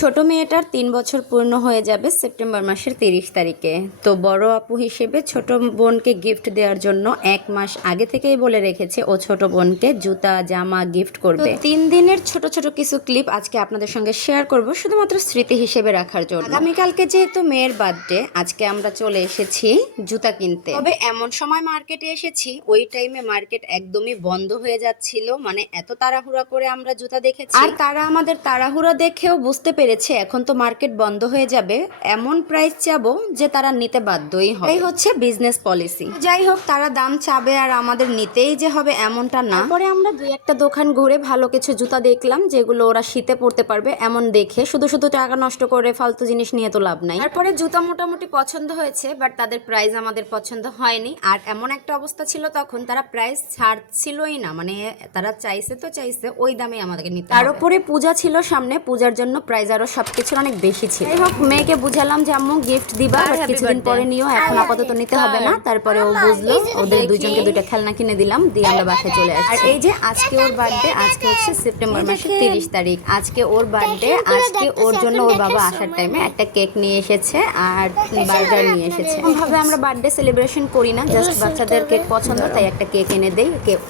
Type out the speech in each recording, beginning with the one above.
ছোট মেয়েটার তিন বছর পূর্ণ হয়ে যাবে সেপ্টেম্বর মাসের তিরিশ তারিখে। তো বড় আপু হিসেবে ছোট বোনকে গিফট দেওয়ার জন্য এক মাস আগে থেকেই বলে রেখেছে ও ছোট বোনকে জুতা জামা গিফট করবে। তিন দিনের ছোট ছোট কিছু ক্লিপ আজকে আপনাদের সঙ্গে শেয়ার করব শুধুমাত্র স্মৃতি হিসেবে রাখার জন্য। আগামীকালকে যেহেতু মেয়ের বার্থডে আজকে আমরা চলে এসেছি জুতা কিনতে। তবে এমন সময় মার্কেটে এসেছি ওই টাইমে মার্কেট একদমই বন্ধ হয়ে যাচ্ছিল মানে এত তাড়াহুড়া করে আমরা জুতা দেখেছি। আর তারা আমাদের তাড়াহুড়া দেখেও বুঝতে পেরেছে এখন তো মার্কেট বন্ধ হয়ে যাবে, এমন প্রাইস চাবো যে তারা নিতে বাধ্যই হবে। এই হচ্ছে বিজনেস পলিসি যাই হোক, তারা দাম চাবে আর আমাদের নিতেই যে হবে এমনটা না। পরে আমরা দুই একটা দোকান ঘুরে ভালো কিছু জুতা দেখলাম, যেগুলো ওরা শীতে পড়তে পারবে এমন দেখে। শুধু শুধু টাকা নষ্ট করে ফালতু জিনিস নিয়ে তো লাভ নাই। তারপরে জুতা মোটামুটি পছন্দ হয়েছে বাট তাদের প্রাইস আমাদের পছন্দ হয়নি। আর এমন একটা অবস্থা ছিল তখন, তারা প্রাইস ছাড়ছিলই না মানে তারা চাইছে তো চাইছে, ওই দামে আমাদেরকে নিতে তার উপরে পূজা ছিল সামনে, পূজার জন্য প্রাইস সবকিছুর অনেক বেশি ছিল। যাই হোক মেয়েকে বুঝালাম যে আম্মু গিফট দিবা but কিছুদিন পরে নিও এখন আপাতত নিতে হবে না। তারপরে ও বুঝলো ওদের দুইজনকে দুইটা খেলনা কিনে দিলাম দিয়ে আমরা বাসায় চলে আসছি। আর এই যে আজকে ওর বার্থডে আজকে হচ্ছে সেপ্টেম্বর মাসের তিরিশ তারিখ। আজকে ওর বার্থডে আজকে ওর জন্য ওর বাবা আসার টাইমে একটা কেক নিয়ে এসেছে আর বার্গার নিয়ে এসেছে। ভাবে আমরা বার্থডে সেলিব্রেশন করি না জাস্ট বাচ্চাদের কেক পছন্দ তাই একটা কেক এনে দেই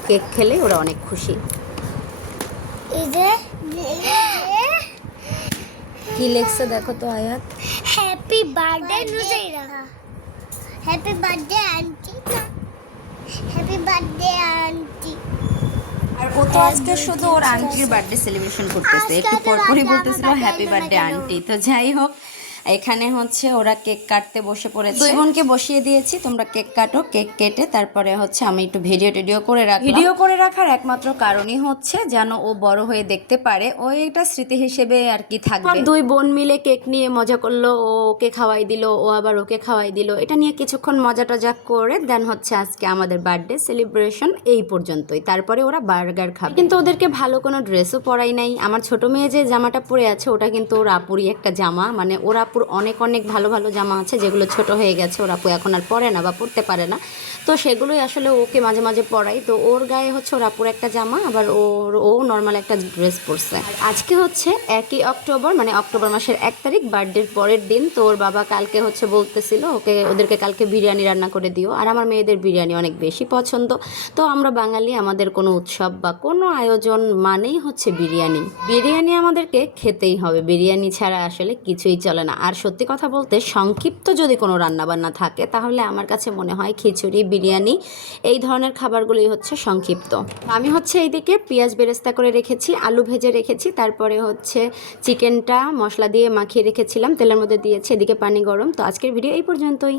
কেক খেলে ওরা অনেক খুশি এই যে কি লেখছে দেখো তো Ayat. Happy birthday Nuzaira happy birthday aunty happy birthday aunty আর ও তো আজকে শুধু ওর আন্টির বার্থডে সেলিব্রেশন করতেছে একটু পরপরই বলতেছিল হ্যাপি বার্থডে আন্টি তো যাই হোক এখানে হচ্ছে ওরা কেক কাটতে বসে পড়েছে। দুই বোনকে বসিয়ে দিয়েছি তোমরা কেক কাটো কেক কেটে তারপরে হচ্ছে আমি একটু ভিডিও টিডিও করে রাখি ভিডিও করে রাখার একমাত্র কারণই হচ্ছে যেন ও বড় হয়ে দেখতে পারে ও এটা স্মৃতি হিসেবে আর কি থাকবে। দুই বোন মিলে কেক নিয়ে মজা করল ও ওকে খাওয়াই দিল ও আবার ওকে খাওয়াই দিল। এটা নিয়ে কিছুক্ষণ মজা টজা করে দেন হচ্ছে আজকে আমাদের বার্থডে সেলিব্রেশন এই পর্যন্তই। তারপরে ওরা বার্গার খাবে। কিন্তু ওদেরকে ভালো কোনো ড্রেসও পরাই নাই। আমার ছোট মেয়ে যে জামাটা পরে আছে ওটা কিন্তু ওর আপুরই একটা জামা। মানে ওর আপুর অনেক অনেক ভালো ভালো জামা আছে, যেগুলো ছোট হয়ে গেছে, ওর আপু এখন আর পরে না বা পরতে পারে না। তো সেগুলোই আসলে ওকে মাঝে মাঝে পরাই। তো ওর গায়ে হচ্ছে ওর আপুর একটা জামা, আবার ওর, ও নর্মাল একটা ড্রেস পরছে। আজকে হচ্ছে একই অক্টোবর মানে অক্টোবর মাসের এক তারিখ বার্থডের পরের দিন। তো ওর বাবা কালকে হচ্ছে বলতেছিল, ওকে, ওদেরকে কালকে বিরিয়ানি রান্না করে দিও। আর আমার মেয়েদের বিরিয়ানি অনেক বেশি পছন্দ। তো আমরা বাঙালি, আমাদের কোনো উৎসব বা কোনো আয়োজন মানেই হচ্ছে বিরিয়ানি। বিরিয়ানি আমাদেরকে খেতেই হবে। বিরিয়ানি ছাড়া আসলে কিছুই চলে না। আর সত্যি কথা বলতে সংক্ষিপ্ত যদি কোনো রান্নাবান্না থাকে, তাহলে আমার কাছে মনে হয় খিচুড়ি, বিরিয়ানি, এই ধরনের খাবারগুলি হচ্ছে সংক্ষিপ্ত। আমি হচ্ছে এইদিকে পেঁয়াজ বেরেস্তা করে রেখেছি, আলু ভেজে রেখেছি, তারপরে হচ্ছে চিকেনটা মশলা দিয়ে মাখিয়ে রেখেছিলাম, তেলের মধ্যে দিয়েছি, এদিকে পানি গরম। তো আজকের ভিডিও এই পর্যন্তই।